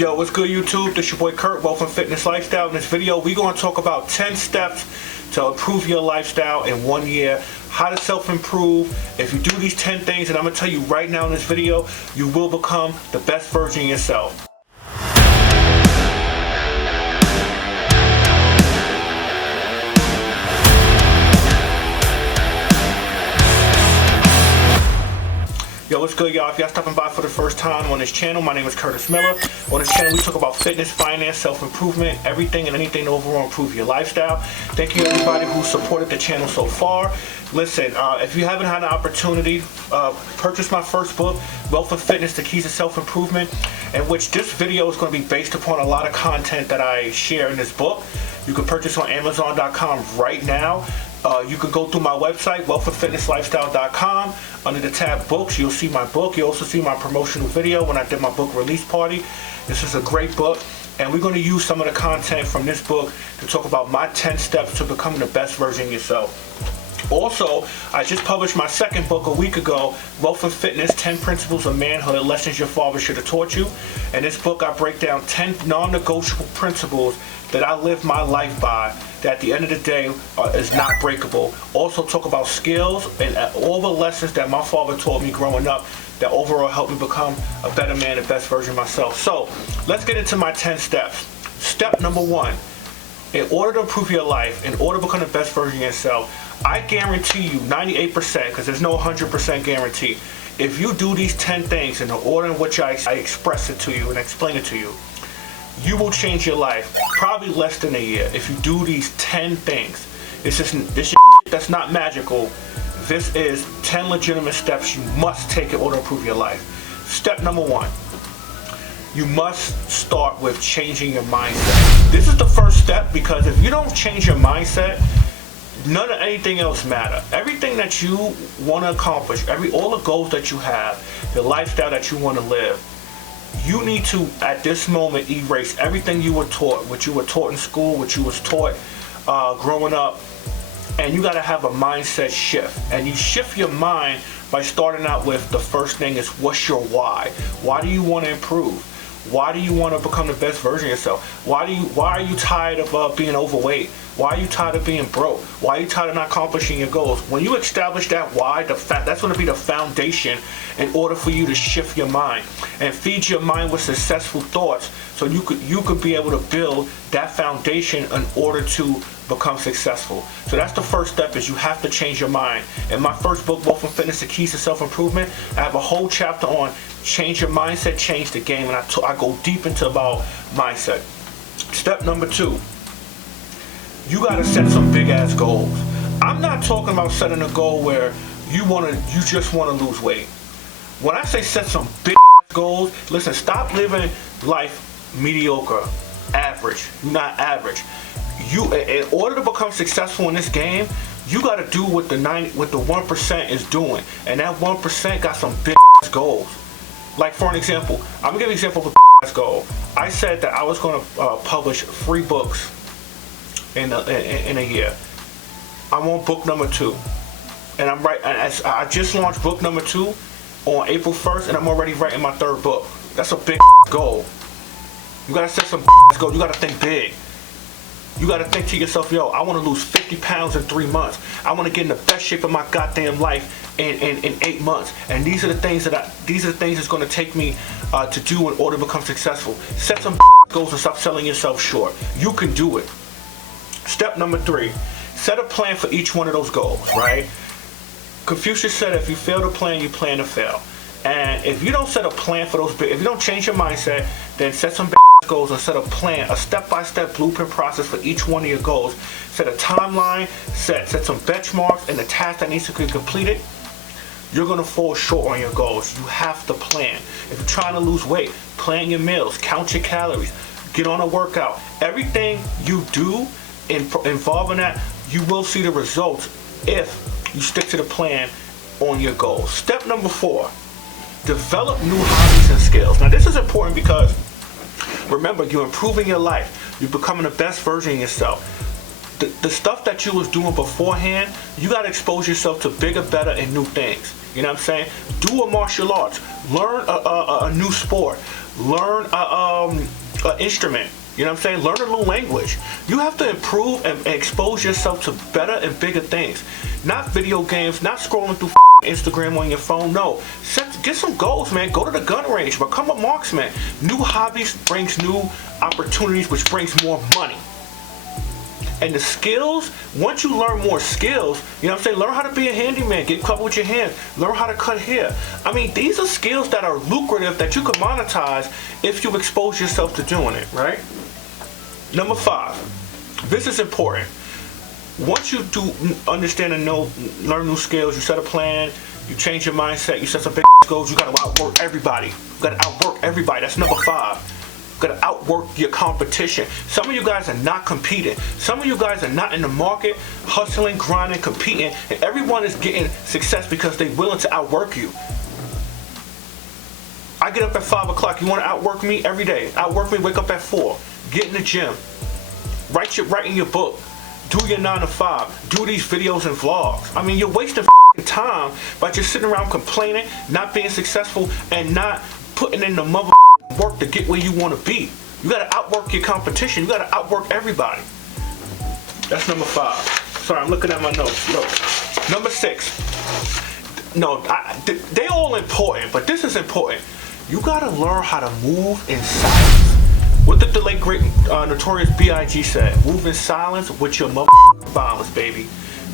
Yo, what's good YouTube? This your boy Kurt, Wealth and Fitness Lifestyle. In this video, we're going to talk about 10 steps to improve your lifestyle in 1 year, how to self-improve. If you do these 10 things, and I'm going to tell you right now in this video, you will become the best version of yourself. Yo, what's good, y'all? If y'all stopping by for the first time on this channel, my name is Curtis Miller. On this channel, we talk about fitness, finance, self-improvement, everything and anything to overall improve your lifestyle. Thank you, everybody who supported the channel so far. Listen, if you haven't had the opportunity, purchase my first book, Wealth and Fitness, The Keys to Self-Improvement, in which this video is going to be based upon a lot of content that I share in this book. You can purchase on Amazon.com right now. You can go through my website, wealthofitnesslifestyle.com. Under the tab books, you'll see my book. You'll also see my promotional video when I did my book release party. This is a great book, and we're going to use some of the content from this book to talk about my 10 steps to becoming the best version of yourself. Also, I just published my second book a week ago, Wealth and Fitness, 10 Principles of Manhood, Lessons Your Father Should Have Taught You. In this book, I break down 10 non-negotiable principles that I live my life by, that at the end of the day is not breakable. Also talk about skills and all the lessons that my father taught me growing up that overall helped me become a better man, the best version of myself. So, let's get into my 10 steps. Step number 1. In order to improve your life, in order to become the best version of yourself, I guarantee you 98%, because there's no 100% guarantee, if you do these 10 things in the order in which I express it to you and explain it to you, you will change your life probably less than a year if you do these 10 things. This that's not magical. This is 10 legitimate steps you must take in order to improve your life. Step number 1. You must start with changing your mindset. This is the first step, because if you don't change your mindset, none of anything else matter. Everything that you want to accomplish, all the goals that you have, the lifestyle that you want to live, you need to, at this moment, erase everything you were taught, what you were taught in school, what you was taught growing up, and you got to have a mindset shift. And you shift your mind by starting out with the first thing is, what's your why? Why do you want to improve? Why do you want to become the best version of yourself? Why are you tired of being overweight? Why are you tired of being broke? Why are you tired of not accomplishing your goals? When you establish that why, that's going to be the foundation in order for you to shift your mind and feed your mind with successful thoughts, so you could be able to build that foundation in order to become successful. So that's the first step, is you have to change your mind. In my first book, Wealth and Fitness, The Keys to Self-Improvement, I have a whole chapter on change your mindset, change the game, and I go deep into about mindset. Step number 2. You gotta set some big ass goals. I'm not talking about setting a goal where you just wanna lose weight. When I say set some big ass goals, listen, stop living life mediocre, average. You're not average. In order to become successful in this game, you gotta do what the 1% is doing, and that 1% got some big ass goals. Like, for an example, I'm gonna give you an example of a big ass goal. I said that I was gonna publish 3 books in a year. I'm on book number 2, and I just launched book number 2 on April 1st, and I'm already writing my 3rd book. That's a big goal. You gotta set some goals. You gotta think big. You gotta think to yourself, yo, I want to lose 50 pounds in 3 months. I want to get in the best shape of my goddamn life in 8 months. And these are the things that's going to take me to do in order to become successful. Set some goals and stop selling yourself short. You can do it. Step number 3. Set a plan for each one of those goals, right? Confucius said, if you fail to plan, you plan to fail. And if you don't set a plan for those if you don't change your mindset, then set some goals and set a plan, a step-by-step blueprint process for each one of your goals. Set a timeline, set some benchmarks and the task that needs to be completed. You're going to fall short on your goals. You have to plan. If you're trying to lose weight, plan your meals, count your calories, get on a workout. Everything you do involving that, you will see the results if you stick to the plan on your goals. Step number 4. Develop new hobbies and skills. Now, this is important because, remember, you're improving your life. You're becoming the best version of yourself. The stuff that you was doing beforehand, you got to expose yourself to bigger, better, and new things. You know what I'm saying? Do a martial arts. Learn a new sport. learn an instrument. You know what I'm saying? Learn a new language. You have to improve and expose yourself to better and bigger things. Not video games, not scrolling through Instagram on your phone. No. Get some goals, man. Go to the gun range. Become a marksman. New hobbies brings new opportunities, which brings more money. And the skills, once you learn more skills, you know what I'm saying? Learn how to be a handyman, get covered with your hands, learn how to cut hair. I mean, these are skills that are lucrative that you can monetize if you expose yourself to doing it, right? Number 5, this is important. Once you do understand and learn new skills, you set a plan, you change your mindset, you set some big goals, you gotta outwork everybody. You gotta outwork everybody. That's number 5. Gotta outwork your competition. Some of you guys are not competing. Some of you guys are not in the market, hustling, grinding, competing, and everyone is getting success because they're willing to outwork you. I get up at 5 o'clock. You want to outwork me every day? Outwork me. Wake up at 4. Get in the gym. Write in your book. Do your 9 to 5. Do these videos and vlogs. I mean, you're wasting time by just sitting around complaining, not being successful, and not putting in the mother work to get where you want to be. You got to outwork your competition. You got to outwork everybody. That's number 5. Sorry, I'm looking at my notes. Look. Number 6. No, they all important, but this is important. You got to learn how to move in silence. What did the late great Notorious B.I.G. said? Move in silence with your violence, baby.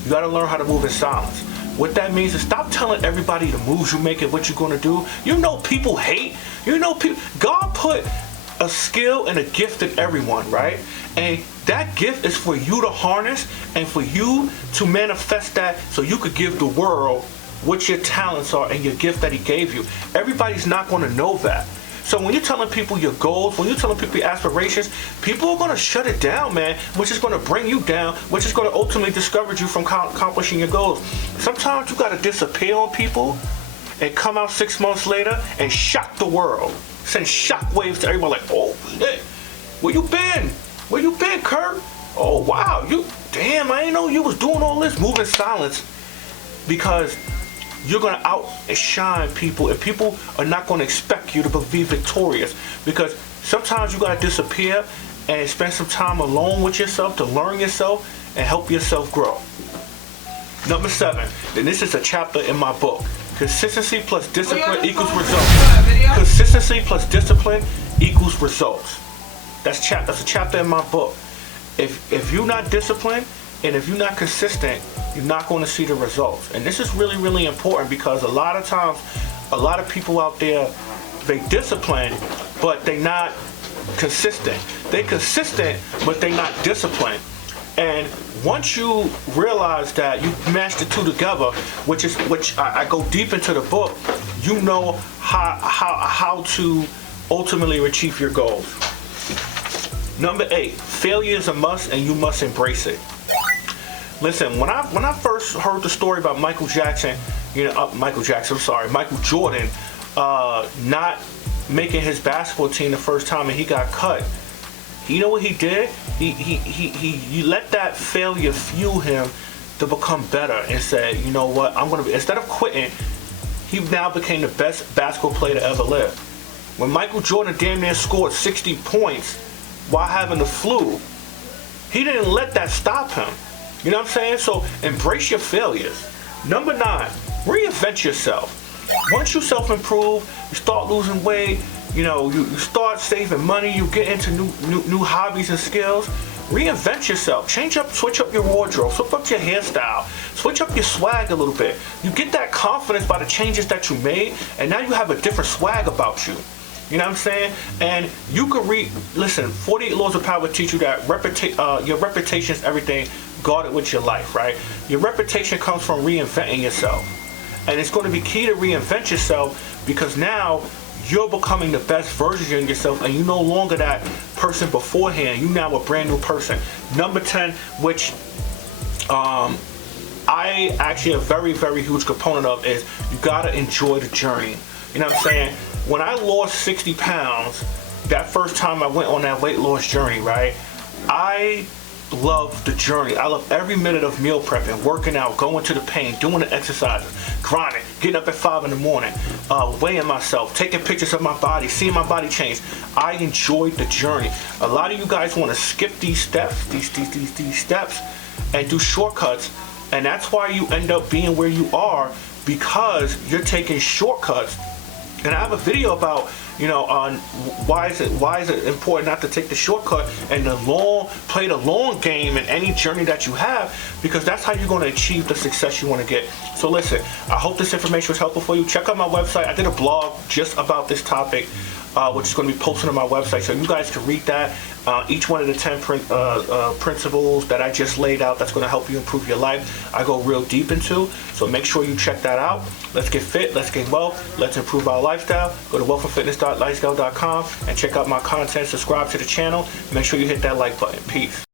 You got to learn how to move in silence. What that means is stop telling everybody the moves you make and what you're going to do. You know people hate. You know people. God put a skill and a gift in everyone, right? And that gift is for you to harness and for you to manifest that so you could give the world what your talents are and your gift that he gave you. Everybody's not going to know that. So when you're telling people your goals, when you're telling people your aspirations, people are going to shut it down, man, which is going to bring you down, which is going to ultimately discourage you from accomplishing your goals. Sometimes you got to disappear on people and come out 6 months later and shock the world. Send shockwaves to everyone like, oh, shit, where you been? Where you been, Kurt? Oh, wow, damn, I didn't know you was doing all this. Move in silence because you're going to outshine people, and people are not going to expect you to be victorious because sometimes you got to disappear and spend some time alone with yourself to learn yourself and help yourself grow. Number 7, and this is a chapter in my book. Consistency plus discipline equals results. Consistency plus discipline equals results. That's a chapter in my book. If you're not disciplined and if you're not consistent, you're not going to see the results. And this is really, really important because a lot of times, a lot of people out there, they discipline, but they're not consistent. They're consistent, but they're not disciplined. And once you realize that you mash the two together, which I go deep into the book, you know how to ultimately achieve your goals. Number 8, failure is a must, and you must embrace it. Listen, when I first heard the story about Michael Jordan, not making his basketball team the first time and he got cut. You know what he did? He let that failure fuel him to become better and said, you know what, instead of quitting, he now became the best basketball player to ever live. When Michael Jordan damn near scored 60 points while having the flu, he didn't let that stop him. You know what I'm saying? So embrace your failures. Number 9, reinvent yourself. Once you self-improve, you start losing weight, you start saving money, you get into new hobbies and skills, reinvent yourself. Switch up your wardrobe, switch up your hairstyle, switch up your swag a little bit. You get that confidence by the changes that you made, and now you have a different swag about you. You know what I'm saying? And you could listen, 48 Laws of Power teach you that your reputation is everything. Guard it with your life, right? Your reputation comes from reinventing yourself. And it's going to be key to reinvent yourself because now you're becoming the best version of yourself and you're no longer that person beforehand. You're now a brand new person. Number 10, which I actually a very, very huge component of is you got to enjoy the journey. You know what I'm saying? When I lost 60 pounds, that first time I went on that weight loss journey, right? I love the journey. I love every minute of meal prepping, working out, going to the pain, doing the exercises, grinding, getting up at 5 in the morning, weighing myself, taking pictures of my body, seeing my body change. I enjoyed the journey. A lot of you guys want to skip these steps, these steps, and do shortcuts, and that's why you end up being where you are, because you're taking shortcuts. And I have a video about, on why is it important not to take the shortcut and play the long game in any journey that you have, because that's how you're going to achieve the success you want to get. So listen, I hope this information was helpful for you. Check out my website. I did a blog just about this topic, which is going to be posted on my website, so you guys can read that. Each one of the 10 principles that I just laid out that's going to help you improve your life, I go real deep into. So make sure you check that out. Let's get fit, let's gain wealth, let's improve our lifestyle. Go to wealthandfitness.lifestyle.com and check out my content. Subscribe to the channel. Make sure you hit that like button. Peace.